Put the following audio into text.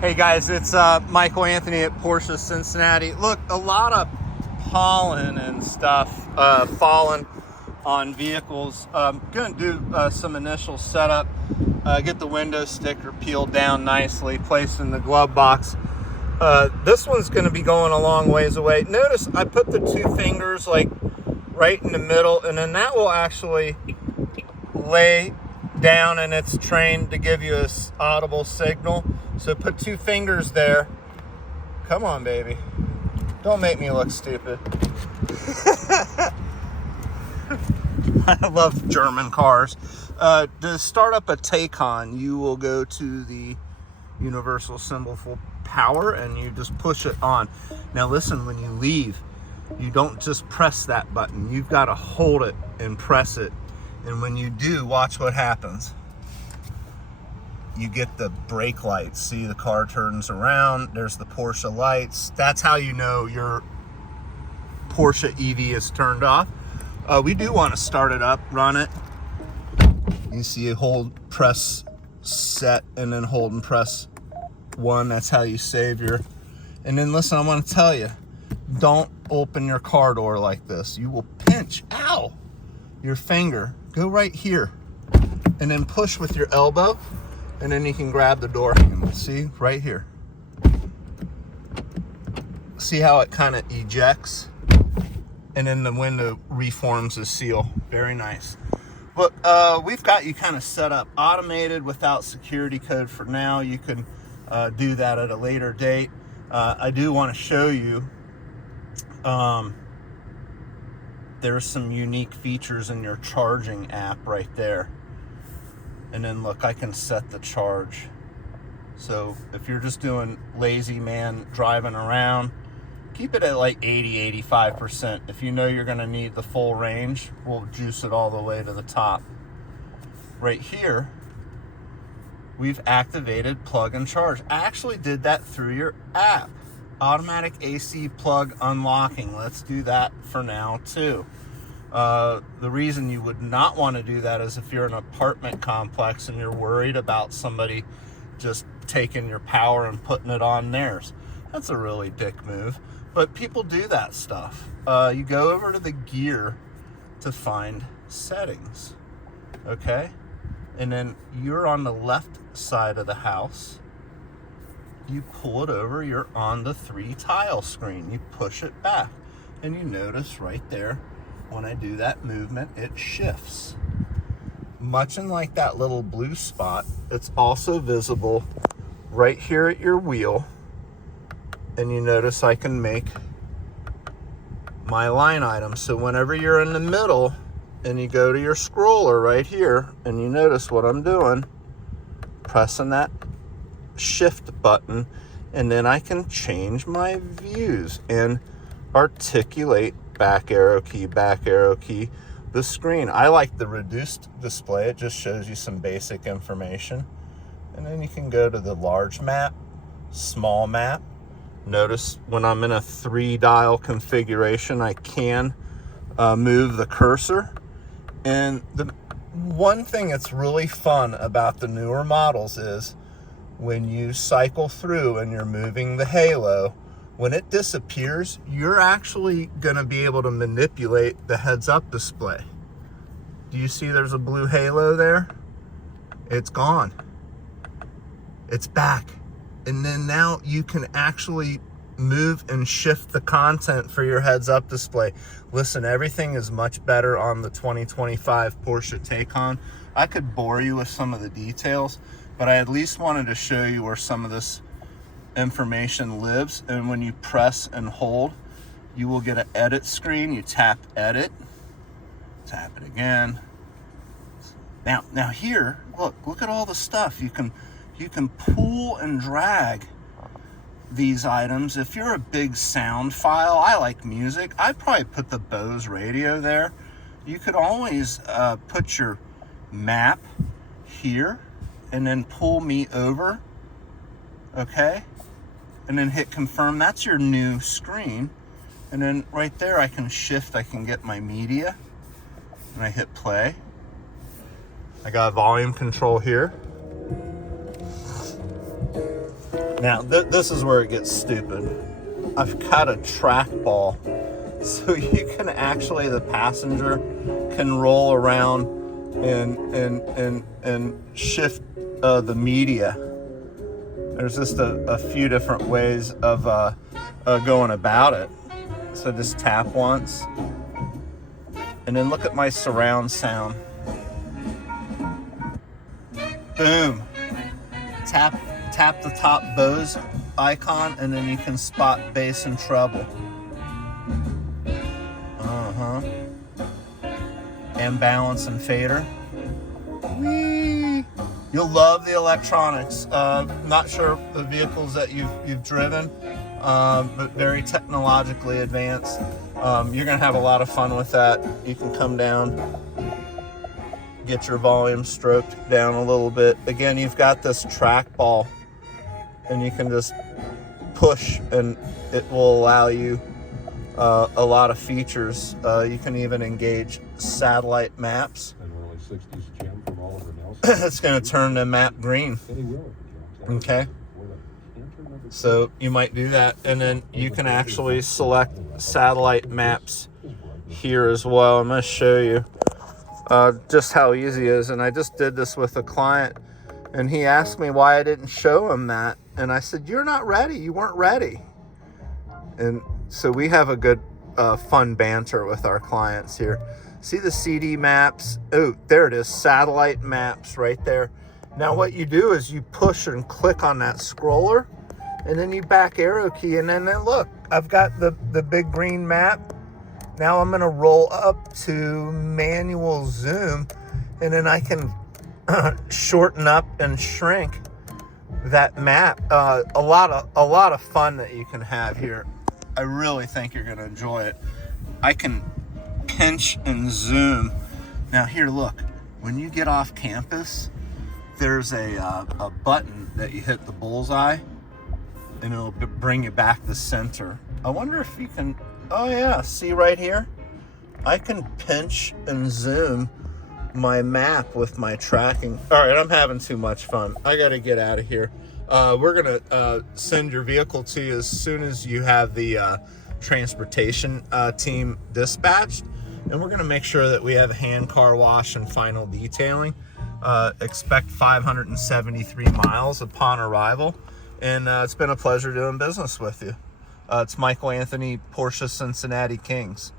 Hey guys, it's Michael Anthony at Porsche Cincinnati. Look, a lot of pollen and stuff falling on vehicles. Gonna do some initial setup, get the window sticker peeled down nicely, placed in the glove box. This one's gonna be going a long ways away. Notice I put the two fingers like right in the middle, and then that will actually lay down, and it's trained to give you a audible signal. So put two fingers there. Come on, baby. Don't make me look stupid. I love German cars. To start up a Taycan, you will go to the universal symbol for power and you just push it on. Now listen, when you leave, you don't just press that button. You've got to hold it and press it. And when you do, watch what happens. You get the brake lights. See, the car turns around. There's the Porsche lights. That's how you know your Porsche EV is turned off. We do want to start it up, run it. You see, hold, press, set, and then hold and press one. That's how you save your... And then listen, I want to tell you, don't open your car door like this. You will pinch, ow, your finger. Go right here and then push with your elbow. And then you can grab the door handle. See, right here. See how it kind of ejects? And then the window reforms the seal. Very nice. But we've got you kind of set up automated without security code for now. You can do that at a later date. I do want to show you there's some unique features in your charging app right there. And then look, I can set the charge. So if you're just doing lazy man driving around, keep it at like 80, 85%. If you know you're gonna need the full range, we'll juice it all the way to the top. Right here, we've activated plug and charge. I actually did that through your app. Automatic AC plug unlocking. Let's do that for now too. The reason you would not want to do that is if you're in an apartment complex and you're worried about somebody just taking your power and putting it on theirs. That's a really dick move, but people do that stuff. You go over to the gear to find settings, okay? And then you're on the left side of the house. You pull it over, you're on the 3 tile screen. You push it back and you notice right there, when I do that movement, it shifts. Much in like that little blue spot, it's also visible right here at your wheel. And you notice I can make my line item. So whenever you're in the middle and you go to your scroller right here and you notice what I'm doing, pressing that shift button, and then I can change my views and articulate back arrow key, the screen. I like the reduced display. It just shows you some basic information. And then you can go to the large map, small map. Notice when I'm in a 3-dial configuration, I can move the cursor. And the one thing that's really fun about the newer models is when you cycle through and you're moving the halo, when it disappears, you're actually gonna be able to manipulate the heads-up display. Do you see there's a blue halo there? It's gone. It's back. And then now you can actually move and shift the content for your heads-up display. Listen, everything is much better on the 2025 Porsche Taycan. I could bore you with some of the details, but I at least wanted to show you where some of this information lives. And when you press and hold, you will get an edit screen. You tap edit, tap it again. Now here, look at all the stuff. You can pull and drag these items. If you're a big sound file, I like music, I'd probably put the Bose radio there. You could always put your map here and then pull me over, okay? And then hit confirm. That's your new screen. And then right there, I can shift, I can get my media, and I hit play. I got volume control here. Now, this is where it gets stupid. I've got a trackball, so you can actually, the passenger can roll around and shift the media. There's just a few different ways of going about it. So just tap once, and then look at my surround sound. Boom. Tap the top Bose icon, and then you can spot bass and treble. And balance and fader. Whee! You'll love the electronics. Not sure the vehicles that you've driven, but very technologically advanced. You're gonna have a lot of fun with that. You can come down, get your volume stroked down a little bit. Again, you've got this trackball, and you can just push, and it will allow you a lot of features. You can even engage satellite maps. It's going to turn the map green. Okay. So you might do that, and then you can actually select satellite maps here as well. I'm going to show you just how easy it is. And I just did this with a client, and he asked me why I didn't show him that. And I said, you're not ready. You weren't ready. And so we have a good fun banter with our clients here. See the CD maps? Oh, there it is, satellite maps right there. Now what you do is you push and click on that scroller, and then you back arrow key, and then look, I've got the big green map. Now I'm gonna roll up to manual zoom, and then I can shorten up and shrink that map. A lot of fun that you can have here. I really think you're gonna enjoy it. I can pinch and zoom. Now here, look, when you get off campus, there's a button that you hit the bullseye, and it'll bring you back to center. I wonder if you can, oh yeah, see right here? I can pinch and zoom my map with my tracking. All right, I'm having too much fun. I gotta get out of here. We're gonna send your vehicle to you as soon as you have the transportation team dispatched, and we're gonna make sure that we have hand car wash and final detailing. Expect 573 miles upon arrival, and it's been a pleasure doing business with you. It's Michael Anthony, Porsche Cincinnati Kings.